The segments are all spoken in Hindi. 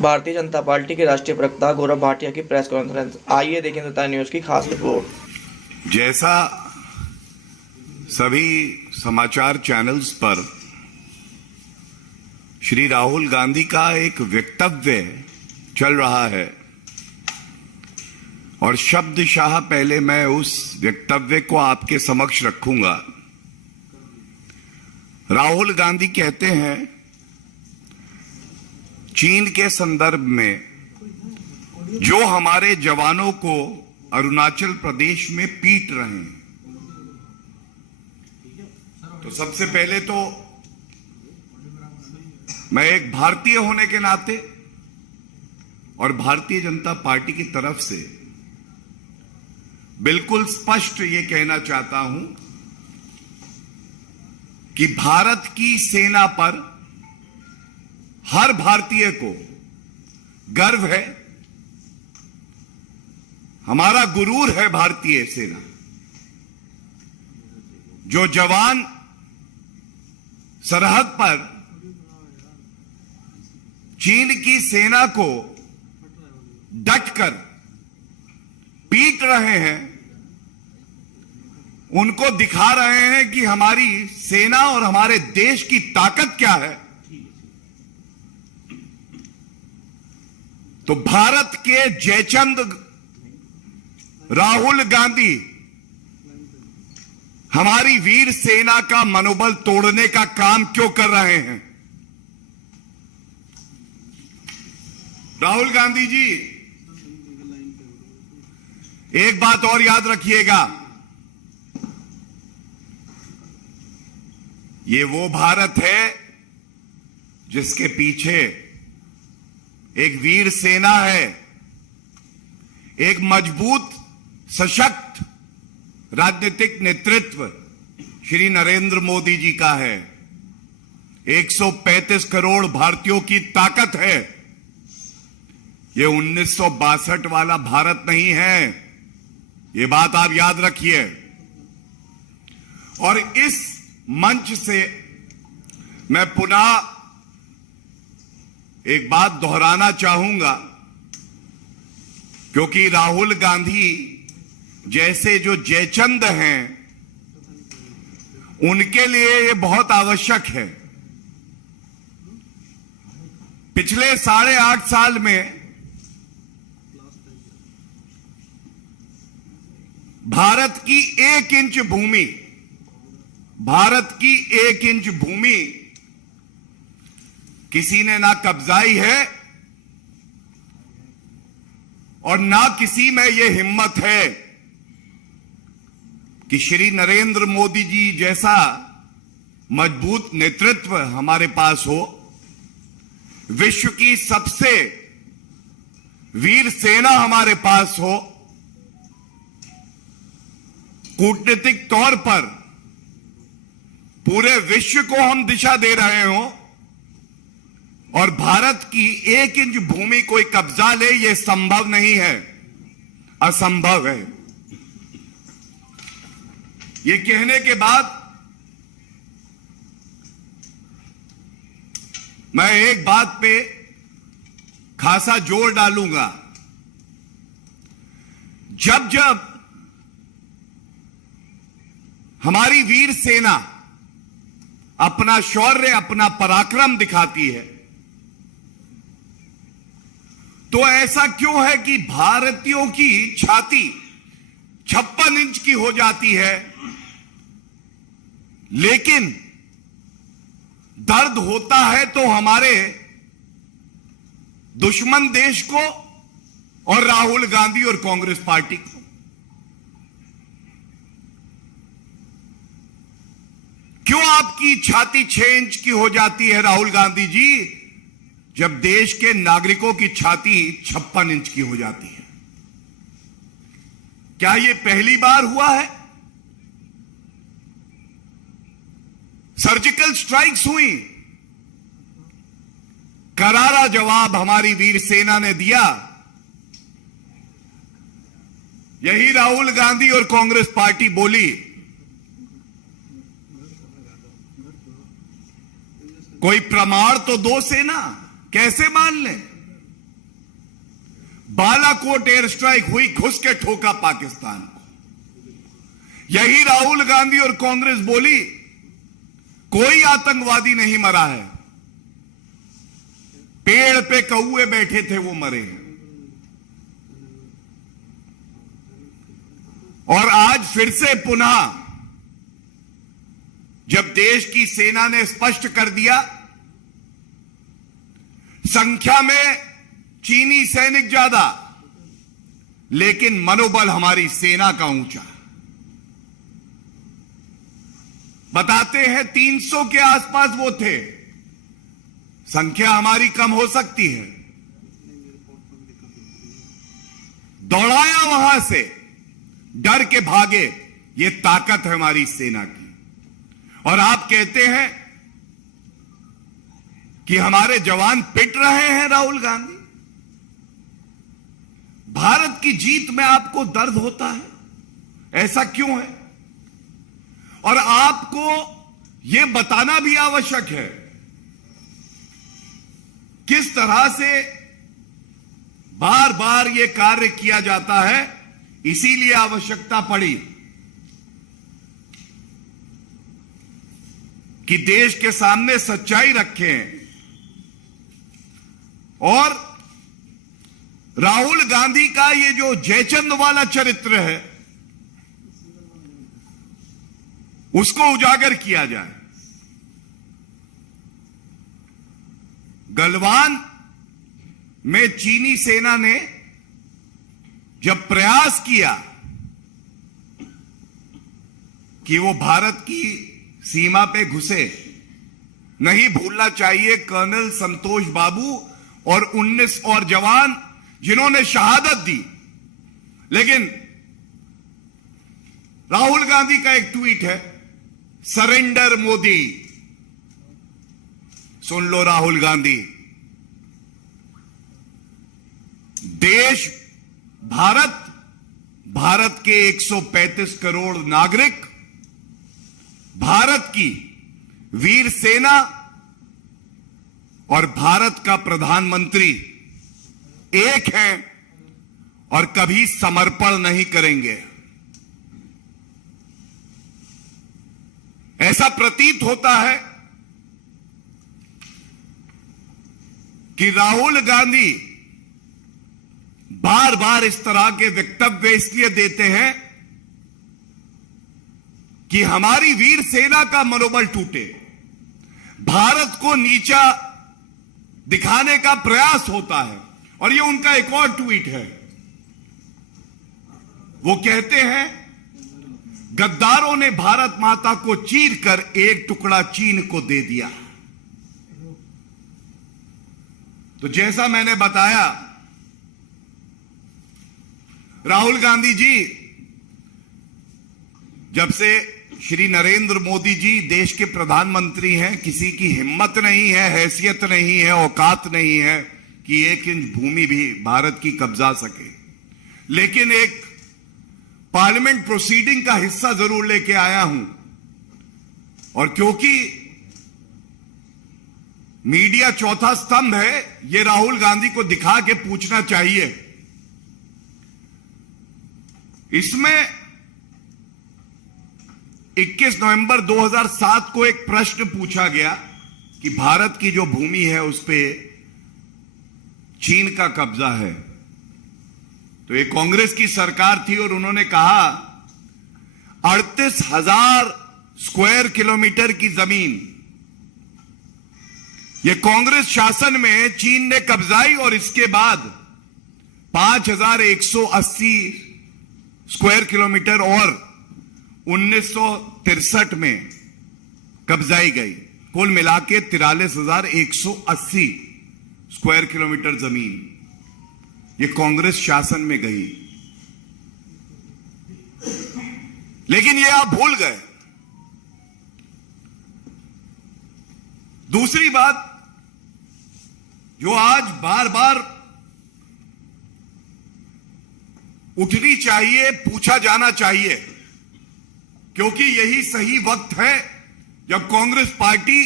भारतीय जनता पार्टी के राष्ट्रीय प्रवक्ता गौरव भाटिया की प्रेस कॉन्फ्रेंस। आइए देखें जनता न्यूज की खास रिपोर्ट। जैसा सभी समाचार चैनल्स पर श्री राहुल गांधी का एक वक्तव्य चल रहा है और शब्दशाह पहले मैं उस वक्तव्य को आपके समक्ष रखूंगा। राहुल गांधी कहते हैं चीन के संदर्भ में जो हमारे जवानों को अरुणाचल प्रदेश में पीट रहे हैं, तो सबसे पहले तो मैं एक भारतीय होने के नाते और भारतीय जनता पार्टी की तरफ से बिल्कुल स्पष्ट ये कहना चाहता हूं कि भारत की सेना पर हर भारतीय को गर्व है। हमारा गुरूर है भारतीय सेना। जो जवान सरहद पर चीन की सेना को डटकर पीट रहे हैं, उनको दिखा रहे हैं कि हमारी सेना और हमारे देश की ताकत क्या है। तो भारत के जयचंद राहुल गांधी हमारी वीर सेना का मनोबल तोड़ने का काम क्यों कर रहे हैं? राहुल गांधी जी, एक बात और याद रखिएगा, ये वो भारत है जिसके पीछे एक वीर सेना है, एक मजबूत सशक्त राजनीतिक नेतृत्व श्री नरेंद्र मोदी जी का है, 135 करोड़ भारतीयों की ताकत है। ये 1962 वाला भारत नहीं है, ये बात आप याद रखिए। और इस मंच से मैं पुनः एक बात दोहराना चाहूंगा, क्योंकि राहुल गांधी जैसे जो जयचंद हैं उनके लिए यह बहुत आवश्यक है। पिछले 8.5 साल में भारत की 1 इंच भूमि, भारत की 1 इंच भूमि किसी ने ना कब्जाई है और ना किसी में यह हिम्मत है कि श्री नरेंद्र मोदी जी जैसा मजबूत नेतृत्व हमारे पास हो, विश्व की सबसे वीर सेना हमारे पास हो, कूटनीतिक तौर पर पूरे विश्व को हम दिशा दे रहे हो और भारत की 1 इंच भूमि कोई कब्जा ले, यह संभव नहीं है, असंभव है। ये कहने के बाद मैं एक बात पे खासा जोर डालूंगा। जब जब हमारी वीर सेना अपना शौर्य, अपना पराक्रम दिखाती है, तो ऐसा क्यों है कि भारतीयों की छाती 56 इंच की हो जाती है, लेकिन दर्द होता है तो हमारे दुश्मन देश को और राहुल गांधी और कांग्रेस पार्टी को। क्यों आपकी छाती 6 इंच की हो जाती है राहुल गांधी जी, जब देश के नागरिकों की छाती 56 इंच की हो जाती है? क्या यह पहली बार हुआ है? सर्जिकल स्ट्राइक्स हुई, करारा जवाब हमारी वीर सेना ने दिया। यही राहुल गांधी और कांग्रेस पार्टी बोली, कोई प्रमाण तो दो सेना, कैसे मान लें? बालाकोट एयर स्ट्राइक हुई, घुस के ठोका पाकिस्तान को। यही राहुल गांधी और कांग्रेस बोली कोई आतंकवादी नहीं मरा है, पेड़ पे कौए बैठे थे वो मरे हैं। और आज फिर से पुनः जब देश की सेना ने स्पष्ट कर दिया, संख्या में चीनी सैनिक ज्यादा, लेकिन मनोबल हमारी सेना का ऊंचा। बताते हैं 300 के आसपास वो थे, संख्या हमारी कम हो सकती है। दौड़ाया वहां से, डर के भागे, ये ताकत है हमारी सेना की। और आप कहते हैं कि हमारे जवान पिट रहे हैं राहुल गांधी। भारत की जीत में आपको दर्द होता है, ऐसा क्यों है? और आपको यह बताना भी आवश्यक है किस तरह से बार बार यह कार्य किया जाता है। इसीलिए आवश्यकता पड़ी कि देश के सामने सच्चाई रखें। और राहुल गांधी का ये जो जयचंद वाला चरित्र है उसको उजागर किया जाए। गलवान में चीनी सेना ने जब प्रयास किया कि वो भारत की सीमा पे घुसे, नहीं भूलना चाहिए कर्नल संतोष बाबू और 19 और जवान जिन्होंने शहादत दी। लेकिन राहुल गांधी का एक ट्वीट है, सरेंडर मोदी। सुन लो राहुल गांधी, देश भारत के 135 करोड़ नागरिक, भारत की वीर सेना और भारत का प्रधानमंत्री एक हैं और कभी समर्पण नहीं करेंगे। ऐसा प्रतीत होता है कि राहुल गांधी बार बार इस तरह के वक्तव्य इसलिए देते हैं कि हमारी वीर सेना का मनोबल टूटे, भारत को नीचा दिखाने का प्रयास होता है। और ये उनका एक और ट्वीट है, वो कहते हैं गद्दारों ने भारत माता को चीरकर एक टुकड़ा चीन को दे दिया। तो जैसा मैंने बताया, राहुल गांधी जी जब से श्री नरेंद्र मोदी जी देश के प्रधानमंत्री हैं, किसी की हिम्मत नहीं है, हैसियत नहीं है, औकात नहीं है कि 1 इंच भूमि भी भारत की कब्जा सके। लेकिन एक पार्लियामेंट प्रोसीडिंग का हिस्सा जरूर लेके आया हूं। और क्योंकि मीडिया चौथा स्तंभ है, यह राहुल गांधी को दिखा के पूछना चाहिए। इसमें 21 नवंबर 2007 को एक प्रश्न पूछा गया कि भारत की जो भूमि है उस पे चीन का कब्जा है। तो ये कांग्रेस की सरकार थी और उन्होंने कहा 38,000 स्क्वायर किलोमीटर की जमीन ये कांग्रेस शासन में चीन ने कब्जाई और इसके बाद 5,180 स्क्वायर किलोमीटर और 1963 में कब्जाई गई। कुल मिला के 43,180 स्क्वायर किलोमीटर जमीन ये कांग्रेस शासन में गई। लेकिन ये आप भूल गए। दूसरी बात जो आज बार बार उठनी चाहिए, पूछा जाना चाहिए, क्योंकि यही सही वक्त है जब कांग्रेस पार्टी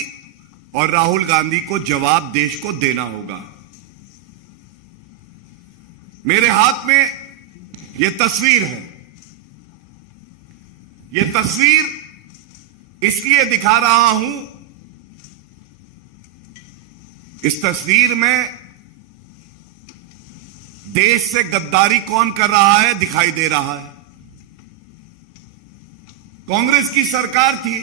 और राहुल गांधी को जवाब देश को देना होगा। मेरे हाथ में यह तस्वीर है। यह तस्वीर इसलिए दिखा रहा हूं, इस तस्वीर में देश से गद्दारी कौन कर रहा है दिखाई दे रहा है। कांग्रेस की सरकार थी,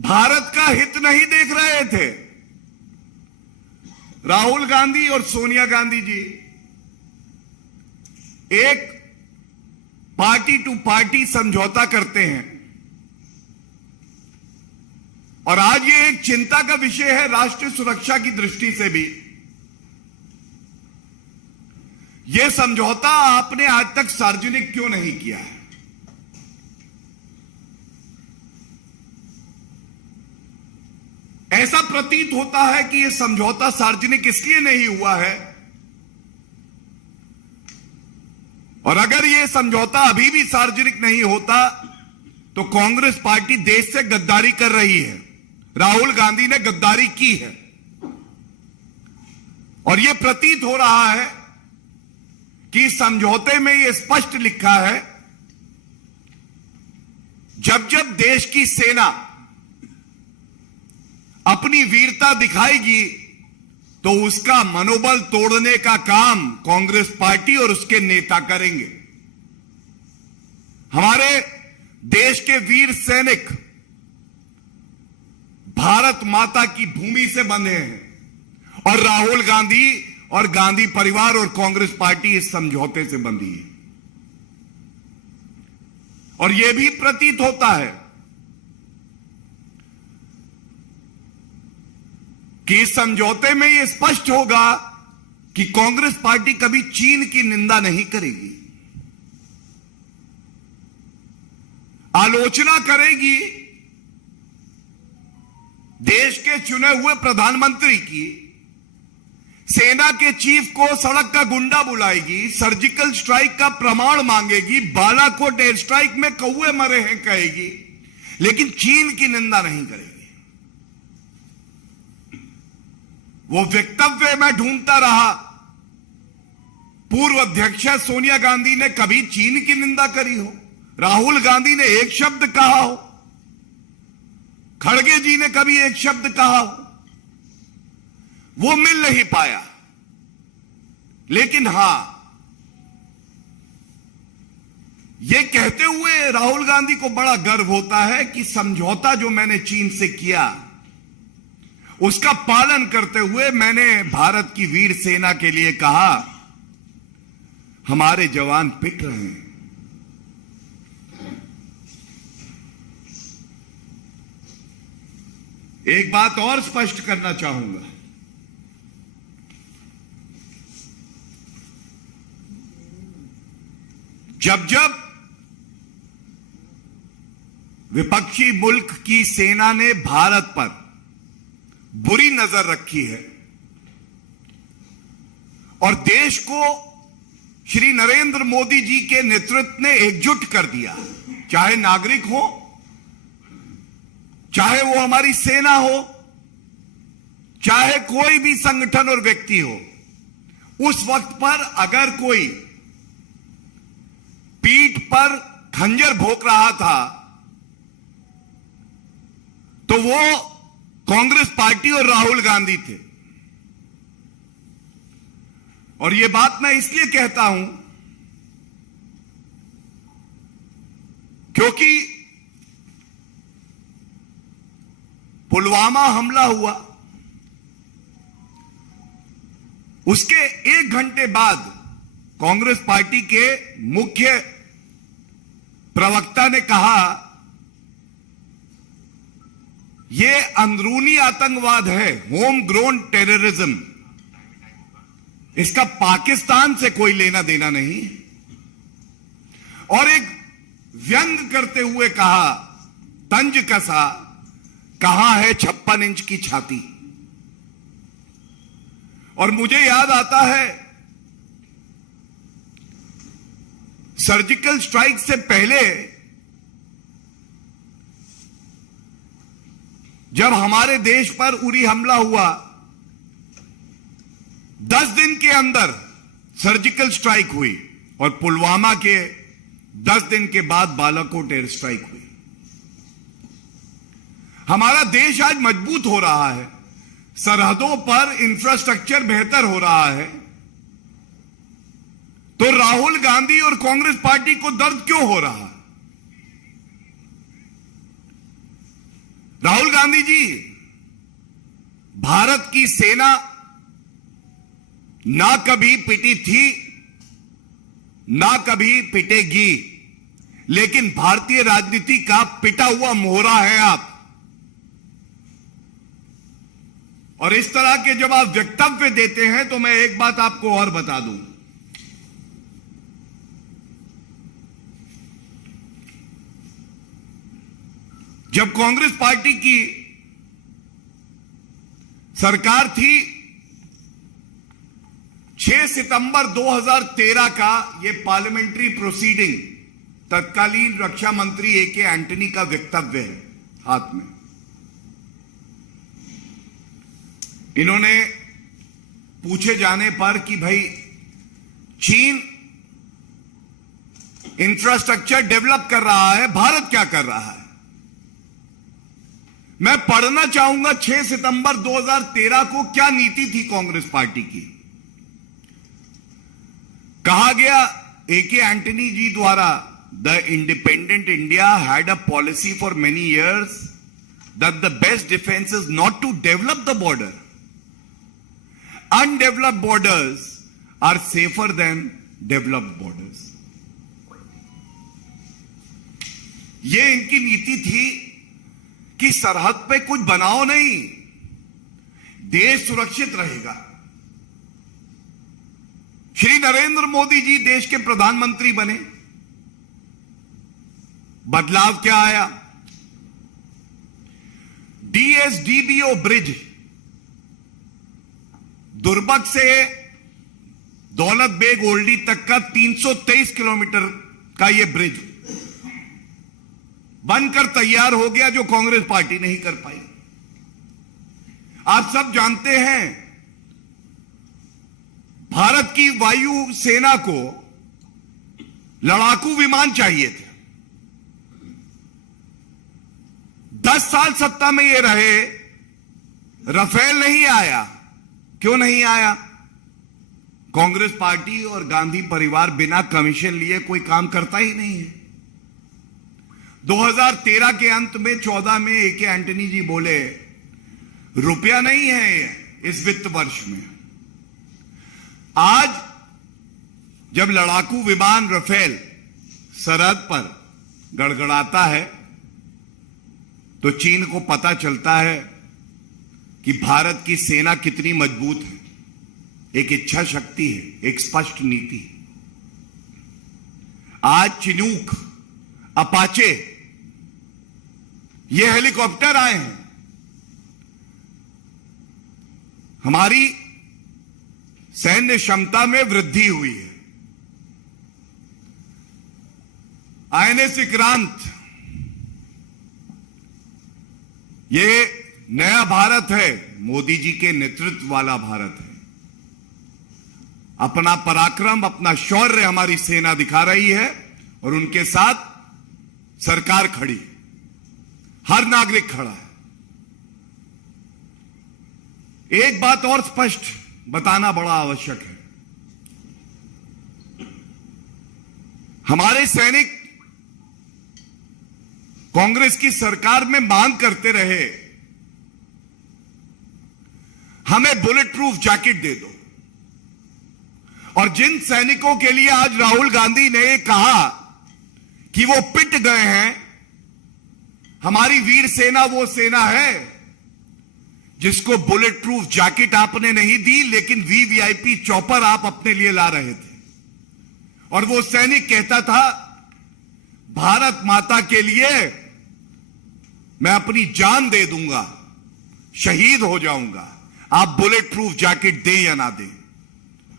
भारत का हित नहीं देख रहे थे। राहुल गांधी और सोनिया गांधी जी एक पार्टी टू पार्टी समझौता करते हैं, और आज ये एक चिंता का विषय है राष्ट्रीय सुरक्षा की दृष्टि से भी। यह समझौता आपने आज तक सार्वजनिक क्यों नहीं किया है? ऐसा प्रतीत होता है कि यह समझौता सार्वजनिक इसलिए नहीं हुआ है, और अगर यह समझौता अभी भी सार्वजनिक नहीं होता तो कांग्रेस पार्टी देश से गद्दारी कर रही है। राहुल गांधी ने गद्दारी की है, और यह प्रतीत हो रहा है कि इस समझौते में यह स्पष्ट लिखा है, जब जब देश की सेना अपनी वीरता दिखाएगी तो उसका मनोबल तोड़ने का काम कांग्रेस पार्टी और उसके नेता करेंगे। हमारे देश के वीर सैनिक भारत माता की भूमि से बंधे हैं, और राहुल गांधी और गांधी परिवार और कांग्रेस पार्टी इस समझौते से बंधी है। और यह भी प्रतीत होता है कि इस समझौते में यह स्पष्ट होगा कि कांग्रेस पार्टी कभी चीन की निंदा नहीं करेगी, आलोचना करेगी देश के चुने हुए प्रधानमंत्री की, सेना के चीफ को सड़क का गुंडा बुलाएगी, सर्जिकल स्ट्राइक का प्रमाण मांगेगी, बालाकोट एयर स्ट्राइक में कौवे मरे हैं कहेगी, लेकिन चीन की निंदा नहीं करेगी। वो वक्तव्य मैं ढूंढता रहा, पूर्व अध्यक्ष सोनिया गांधी ने कभी चीन की निंदा करी हो, राहुल गांधी ने एक शब्द कहा हो, खड़गे जी ने कभी एक शब्द कहा हो, वो मिल नहीं पाया। लेकिन हां, यह कहते हुए राहुल गांधी को बड़ा गर्व होता है कि समझौता जो मैंने चीन से किया उसका पालन करते हुए मैंने भारत की वीर सेना के लिए कहा हमारे जवान पिट रहे हैं। एक बात और स्पष्ट करना चाहूंगा, जब जब विपक्षी मुल्क की सेना ने भारत पर बुरी नजर रखी है और देश को श्री नरेंद्र मोदी जी के नेतृत्व ने एकजुट कर दिया, चाहे नागरिक हो, चाहे वो हमारी सेना हो, चाहे कोई भी संगठन और व्यक्ति हो, उस वक्त पर अगर कोई पीठ पर खंजर भोंक रहा था तो वो कांग्रेस पार्टी और राहुल गांधी थे। और यह बात मैं इसलिए कहता हूं क्योंकि पुलवामा हमला हुआ, उसके 1 घंटे बाद कांग्रेस पार्टी के मुख्य प्रवक्ता ने कहा यह अंदरूनी आतंकवाद है, होम ग्रोन टेररिज्म, इसका पाकिस्तान से कोई लेना देना नहीं। और एक व्यंग करते हुए कहा, तंज कसा, कहां है 56 इंच की छाती। और मुझे याद आता है सर्जिकल स्ट्राइक से पहले जब हमारे देश पर उरी हमला हुआ, 10 दिन के अंदर सर्जिकल स्ट्राइक हुई और पुलवामा के 10 दिन के बाद बालाकोट एयर स्ट्राइक हुई। हमारा देश आज मजबूत हो रहा है, सरहदों पर इंफ्रास्ट्रक्चर बेहतर हो रहा है, तो राहुल गांधी और कांग्रेस पार्टी को दर्द क्यों हो रहा है? राहुल गांधी जी, भारत की सेना ना कभी पिटी थी, ना कभी पिटेगी, लेकिन भारतीय राजनीति का पिटा हुआ मोहरा है आप। और इस तरह के जब आप वक्तव्य देते हैं तो मैं एक बात आपको और बता दूं, जब कांग्रेस पार्टी की सरकार थी, 6 सितंबर 2013 का यह पार्लियामेंट्री प्रोसीडिंग तत्कालीन रक्षा मंत्री ए.के. एंटनी का वक्तव्य है हाथ में। इन्होंने पूछे जाने पर कि भाई चीन इंफ्रास्ट्रक्चर डेवलप कर रहा है, भारत क्या कर रहा है? मैं पढ़ना चाहूंगा 6 सितंबर 2013 को क्या नीति थी कांग्रेस पार्टी की। कहा गया ए.के. एंटनी जी द्वारा, the independent India had a policy for many years that the best defence is not to develop the border, undeveloped borders are safer than developed borders. यह इनकी नीति थी कि सरहद पे कुछ बनाओ नहीं, देश सुरक्षित रहेगा। श्री नरेंद्र मोदी जी देश के प्रधानमंत्री बने, बदलाव क्या आया? डीएसडीबीओ ब्रिज, दुर्बक से दौलत बेग ओल्डी तक का 323 किलोमीटर का यह ब्रिज बनकर तैयार हो गया, जो कांग्रेस पार्टी नहीं कर पाई। आप सब जानते हैं, भारत की वायु सेना को लड़ाकू विमान चाहिए थे। 10 साल सत्ता में ये रहे, राफेल नहीं आया। क्यों नहीं आया? कांग्रेस पार्टी और गांधी परिवार बिना कमीशन लिए कोई काम करता ही नहीं है। 2013 के अंत में 14 में ए.के. एंटनी जी बोले, रुपया नहीं है इस वित्त वर्ष में। आज जब लड़ाकू विमान राफेल सरहद पर गड़गड़ाता है तो चीन को पता चलता है कि भारत की सेना कितनी मजबूत है, एक इच्छा शक्ति है, एक स्पष्ट नीति। आज चिनूक, अपाचे, ये हेलीकॉप्टर आए हैं। हमारी सैन्य क्षमता में वृद्धि हुई है। आईएनएस विक्रांत, ये नया भारत है, मोदी जी के नेतृत्व वाला भारत है। अपना पराक्रम, अपना शौर्य हमारी सेना दिखा रही है और उनके साथ सरकार खड़ी, हर नागरिक खड़ा है। एक बात और स्पष्ट बताना बड़ा आवश्यक है। हमारे सैनिक कांग्रेस की सरकार में मांग करते रहे, हमें बुलेट प्रूफ जैकेट दे दो। और जिन सैनिकों के लिए आज राहुल गांधी ने कहा कि वो पिट गए हैं, हमारी वीर सेना वो सेना है जिसको बुलेट प्रूफ जैकेट आपने नहीं दी, लेकिन वीवीआईपी चॉपर आप अपने लिए ला रहे थे। और वो सैनिक कहता था, भारत माता के लिए मैं अपनी जान दे दूंगा, शहीद हो जाऊंगा, आप बुलेट प्रूफ जैकेट दें या ना दें।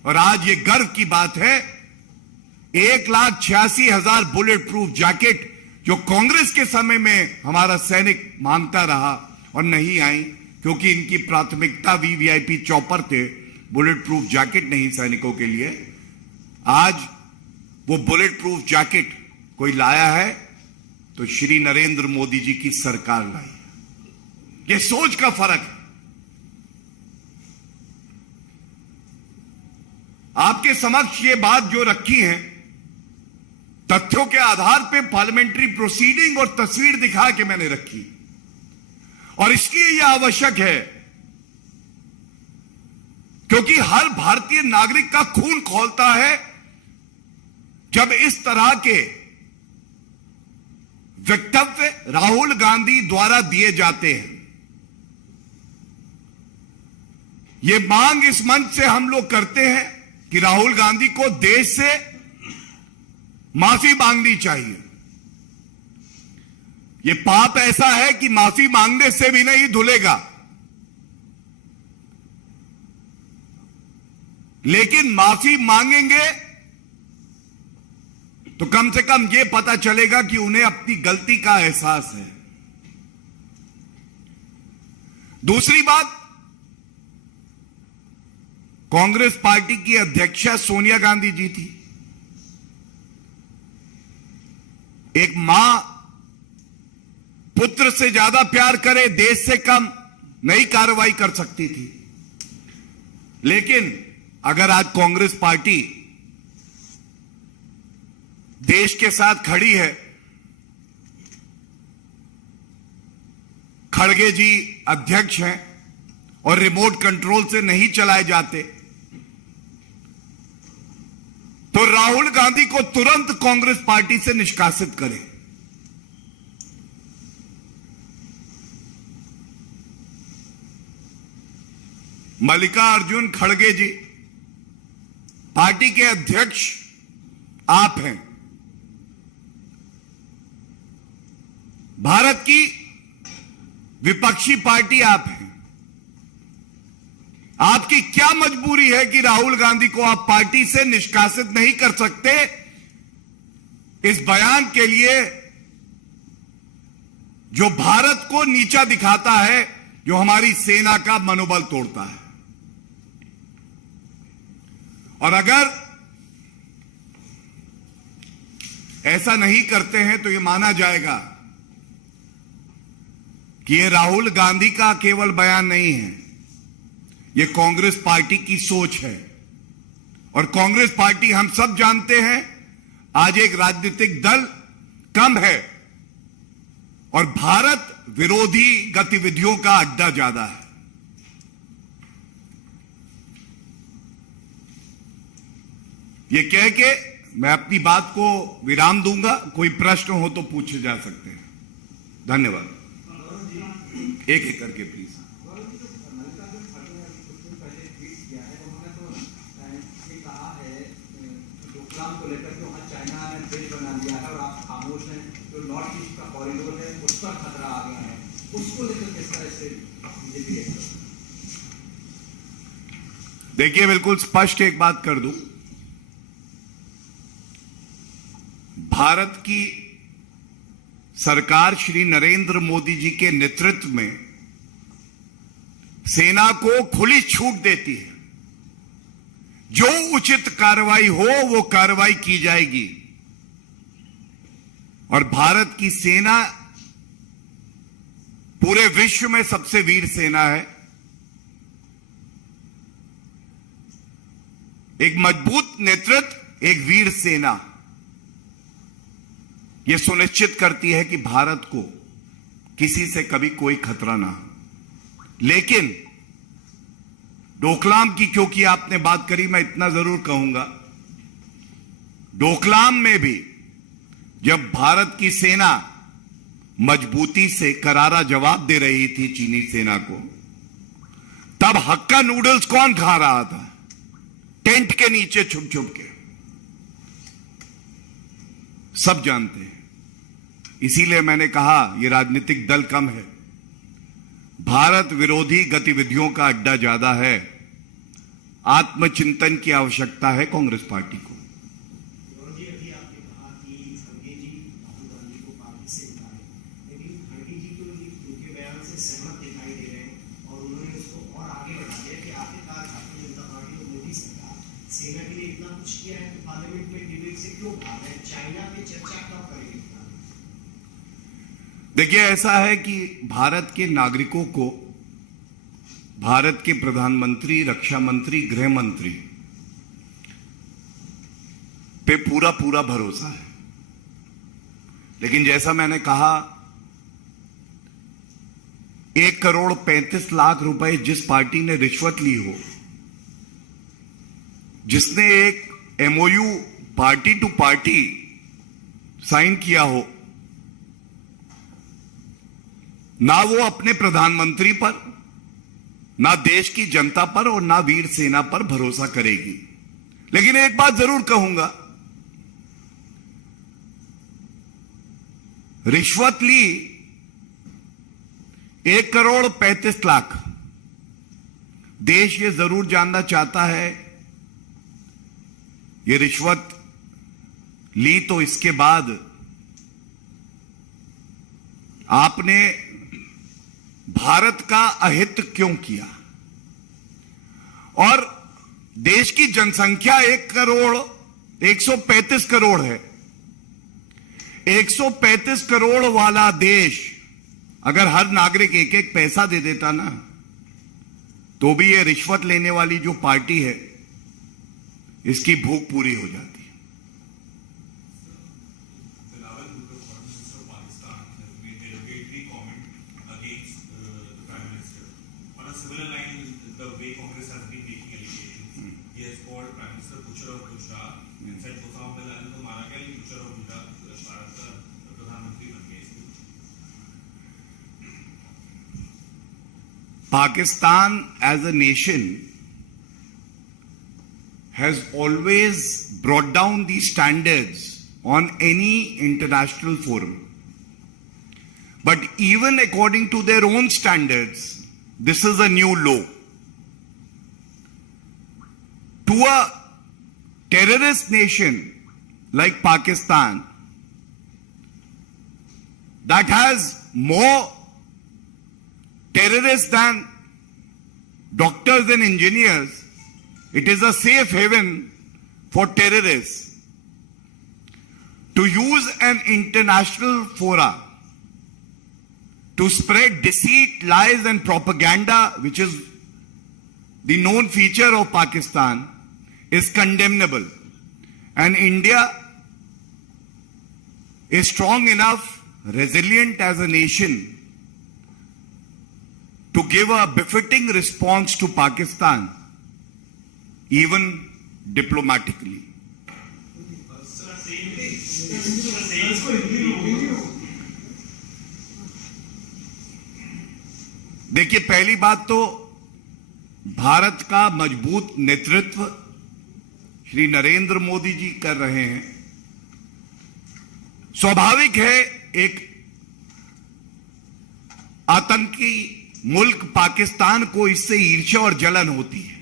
और आज ये गर्व की बात है, 1,86,000 बुलेट प्रूफ जैकेट जो कांग्रेस के समय में हमारा सैनिक मांगता रहा और नहीं आई, क्योंकि इनकी प्राथमिकता वीवीआईपी चॉपर थे, बुलेट प्रूफ जैकेट नहीं सैनिकों के लिए, आज वो बुलेट प्रूफ जैकेट कोई लाया है तो श्री नरेंद्र मोदी जी की सरकार लाई है। ये सोच का फर्क है। आपके समक्ष ये बात जो रखी है, तथ्यों के आधार पे पार्लियामेंट्री प्रोसीडिंग और तस्वीर दिखा के मैंने रखी, और इसलिए यह आवश्यक है क्योंकि हर भारतीय नागरिक का खून खौलता है जब इस तरह के वक्तव्य राहुल गांधी द्वारा दिए जाते हैं। यह मांग इस मंच से हम लोग करते हैं कि राहुल गांधी को देश से माफी मांगनी चाहिए। यह पाप ऐसा है कि माफी मांगने से भी नहीं धुलेगा, लेकिन माफी मांगेंगे तो कम से कम यह पता चलेगा कि उन्हें अपनी गलती का एहसास है। दूसरी बात, कांग्रेस पार्टी की अध्यक्षा सोनिया गांधी जी थी। एक मां पुत्र से ज्यादा प्यार करे, देश से कम नहीं कार्रवाई कर सकती थी। लेकिन अगर आज कांग्रेस पार्टी देश के साथ खड़ी है, खड़गे जी अध्यक्ष हैं और रिमोट कंट्रोल से नहीं चलाए जाते, तो राहुल गांधी को तुरंत कांग्रेस पार्टी से निष्कासित करें। मल्लिकार्जुन खड़गे जी पार्टी के अध्यक्ष आप हैं। भारत की विपक्षी पार्टी आप हैं। आपकी क्या मजबूरी है कि राहुल गांधी को आप पार्टी से निष्कासित नहीं कर सकते? इस बयान के लिए जो भारत को नीचा दिखाता है, जो हमारी सेना का मनोबल तोड़ता है। और अगर ऐसा नहीं करते हैं तो यह माना जाएगा कि यह राहुल गांधी का केवल बयान नहीं है, यह कांग्रेस पार्टी की सोच है। और कांग्रेस पार्टी, हम सब जानते हैं, आज एक राजनीतिक दल कम है और भारत विरोधी गतिविधियों का अड्डा ज्यादा है। यह कह के मैं अपनी बात को विराम दूंगा। कोई प्रश्न हो तो पूछे जा सकते हैं। धन्यवाद। एक एक करके प्लीज। को लेकर के वहां चाइना ने ब्रिज बना दिया है और आप खामोश हैं। जो नॉर्थ ईस्ट का कॉरिडोर है उस पर खतरा आ गया है, उसको लेकर किस तरह से बीजेपी? देखिए, बिल्कुल स्पष्ट एक बात कर दूं, भारत की सरकार श्री नरेंद्र मोदी जी के नेतृत्व में सेना को खुली छूट देती है। जो उचित कार्रवाई हो वो कार्रवाई की जाएगी। और भारत की सेना पूरे विश्व में सबसे वीर सेना है। एक मजबूत नेतृत्व, एक वीर सेना, यह सुनिश्चित करती है कि भारत को किसी से कभी कोई खतरा ना हो। लेकिन डोकलाम की क्योंकि आपने बात करी, मैं इतना जरूर कहूंगा, डोकलाम में भी जब भारत की सेना मजबूती से करारा जवाब दे रही थी चीनी सेना को, तब हक्का नूडल्स कौन खा रहा था? टेंट के नीचे छुप छुप के। सब जानते हैं। इसीलिए मैंने कहा यह राजनीतिक दल कम है, भारत विरोधी गतिविधियों का अड्डा ज्यादा है। आत्मचिंतन की आवश्यकता है कांग्रेस पार्टी को। अभी आपने कहा कि खड़गे जी राहुल गांधी को पार्टी से निकाले, लेकिन खड़गे जी तो उनके बयान से सहमत दिखाई दे रहे हैं और उन्होंने उसको और आगे बढ़ा दिया कि आखिरकार भारतीय जनता पार्टी देखिए, ऐसा है कि भारत के नागरिकों को भारत के प्रधानमंत्री, रक्षा मंत्री, गृह मंत्री पे पूरा पूरा भरोसा है। लेकिन जैसा मैंने कहा, 1,35,00,000 रुपए जिस पार्टी ने रिश्वत ली हो, जिसने एक MOU party to party sign किया हो, ना वो अपने प्रधानमंत्री पर, ना देश की जनता पर और ना वीर सेना पर भरोसा करेगी। लेकिन एक बात जरूर कहूंगा, रिश्वत ली 1,35,00,000। देश ये जरूर जानना चाहता है, ये रिश्वत ली तो इसके बाद आपने भारत का अहित क्यों किया? और देश की जनसंख्या 1,135 करोड़ है। 135 करोड़ वाला देश अगर हर नागरिक एक एक पैसा दे देता ना, तो भी ये रिश्वत लेने वाली जो पार्टी है, इसकी भूख पूरी हो जाती है। Pakistan as a nation has always brought down the standards on any international forum. But even according to their own standards, this is a new low. To a terrorist nation like Pakistan that has more terrorists than doctors and engineers, it is a safe haven for terrorists to use an international fora to spread deceit, lies and propaganda, which is the known feature of Pakistan, is condemnable. And India is strong enough, resilient as a nation, to give a befitting response to Pakistan, even diplomatically. देखिए, पहली बात तो भारत का मजबूत नेतृत्व श्री नरेंद्र मोदी जी कर रहे हैं। स्वाभाविक है, एक आतंकी मुल्क पाकिस्तान को इससे ईर्ष्या और जलन होती है।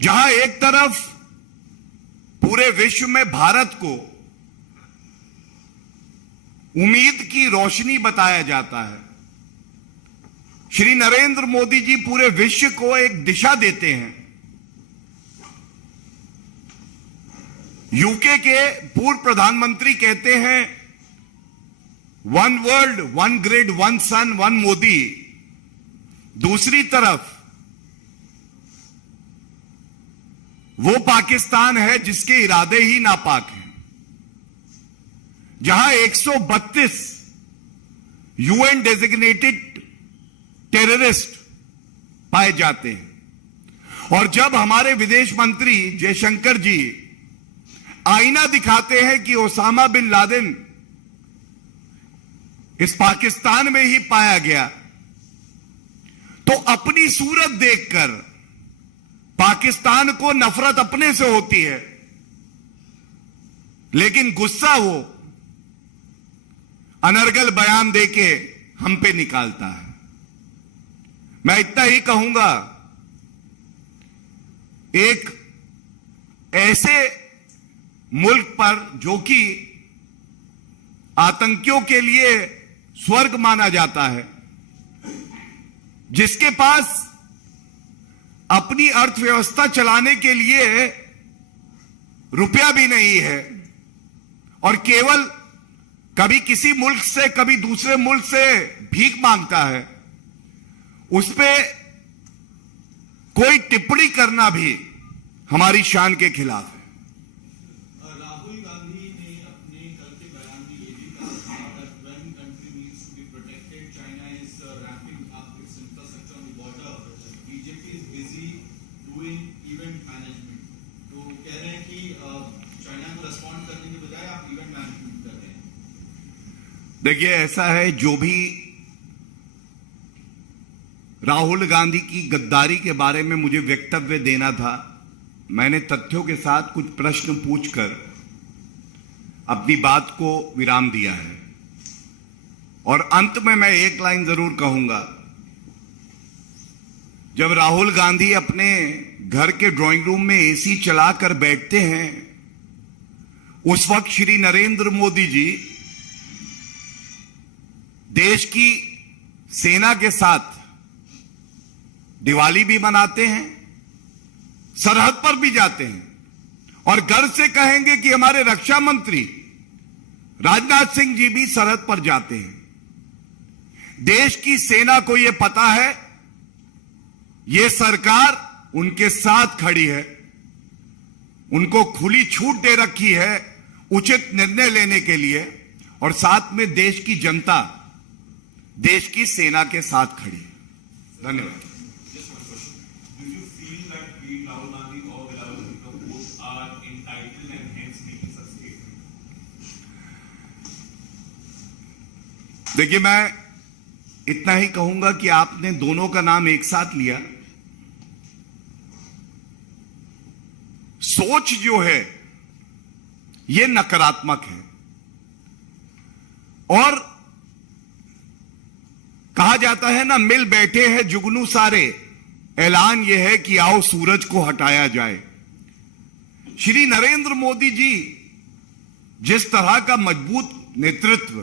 जहां एक तरफ पूरे विश्व में भारत को उम्मीद की रोशनी बताया जाता है, श्री नरेंद्र मोदी जी पूरे विश्व को एक दिशा देते हैं। यूके के पूर्व प्रधानमंत्री कहते हैं, one world, one grid, one sun, one Modi. दूसरी तरफ वो पाकिस्तान है जिसके इरादे ही नापाक हैं, जहां 132 UN डेजिग्नेटेड टेररिस्ट पाए जाते हैं। और जब हमारे विदेश मंत्री जयशंकर जी आईना दिखाते हैं कि ओसामा बिन लादेन इस पाकिस्तान में ही पाया गया, तो अपनी सूरत देखकर पाकिस्तान को नफरत अपने से होती है, लेकिन गुस्सा वो अनर्गल बयान देके हम पे निकालता है। मैं इतना ही कहूंगा, एक ऐसे मुल्क पर जो कि आतंकियों के लिए स्वर्ग माना जाता है, जिसके पास अपनी अर्थव्यवस्था चलाने के लिए रुपया भी नहीं है और केवल कभी किसी मुल्क से कभी दूसरे मुल्क से भीख मांगता है, उस पे कोई टिप्पणी करना भी हमारी शान के खिलाफ है। राहुल गांधी ने अपने कल के बयान में ये भी कहा था that when country needs to be protected, China is ramping up its infrastructure on the border. BJP is busy doing event management. तो कह रहे हैं कि चाइना को रिस्पॉन्ड करने के बजाय आप इवेंट मैनेजमेंट कर रहे हैं। देखिए, ऐसा है, जो भी राहुल गांधी की गद्दारी के बारे में मुझे वक्तव्य देना था, मैंने तथ्यों के साथ कुछ प्रश्न पूछकर अपनी बात को विराम दिया है। और अंत में मैं एक लाइन जरूर कहूंगा, जब राहुल गांधी अपने घर के ड्राइंग रूम में एसी चलाकर बैठते हैं, उस वक्त श्री नरेंद्र मोदी जी देश की सेना के साथ दिवाली भी मनाते हैं, सरहद पर भी जाते हैं और गर्व से कहेंगे कि हमारे रक्षा मंत्री राजनाथ सिंह जी भी सरहद पर जाते हैं। देश की सेना को यह पता है, यह सरकार उनके साथ खड़ी है, उनको खुली छूट दे रखी है उचित निर्णय लेने के लिए, और साथ में देश की जनता देश की सेना के साथ खड़ी है। धन्यवाद। Just one question. Do you feel that be it Rahul Gandhi or Bilal Bhutto both are entitled and hence making such statement? देखिए, मैं इतना ही कहूंगा कि आपने दोनों का नाम एक साथ लिया। सोच जो है यह नकारात्मक है, और कहा जाता है ना, मिल बैठे हैं जुगनू सारे, ऐलान यह है कि आओ सूरज को हटाया जाए। श्री नरेंद्र मोदी जी जिस तरह का मजबूत नेतृत्व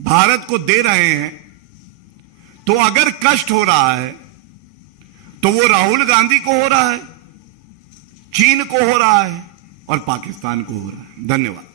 भारत को दे रहे हैं, तो अगर कष्ट हो रहा है तो वो राहुल गांधी को हो रहा है, चीन को हो रहा है और पाकिस्तान को हो रहा है। धन्यवाद।